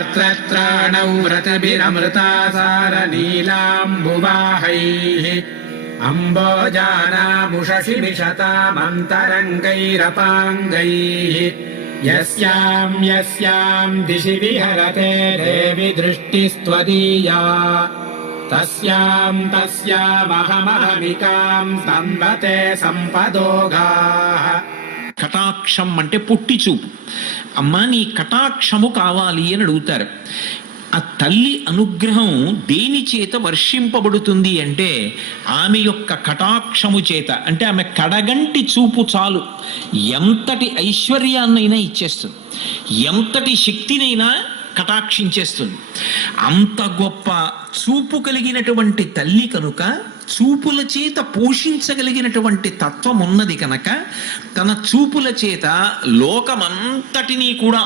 आर्त्रत्राणौ व्रतभिरमृतासारनीलाम्बुवाहैः अम्बोजानामुषशिमिषतामन्तरङ्गैरपाङ्गैः यस्यां दिशि विहरते देवि दृष्टिस्त्वदीया तस्यामहमहमिकां संवते संपदोगाः. కటాక్షం అంటే పుట్టి చూపు. అమ్మా నీ కటాక్షము కావాలి అని అడుగుతారు. ఆ తల్లి అనుగ్రహం దేని చేత వర్షింపబడుతుంది అంటే ఆమె యొక్క కటాక్షము చేత. అంటే ఆమె కడగంటి చూపు చాలు ఎంతటి ఐశ్వర్యాన్నైనా ఇచ్చేస్తుంది, ఎంతటి శక్తినైనా కటాక్షించేస్తుంది. అంత గొప్ప చూపు కలిగినటువంటి తల్లి కనుక, చూపుల చేత పోషించగలిగినటువంటి తత్వం ఉన్నది కనుక తన చూపుల చేత లోకమంతటినీ కూడా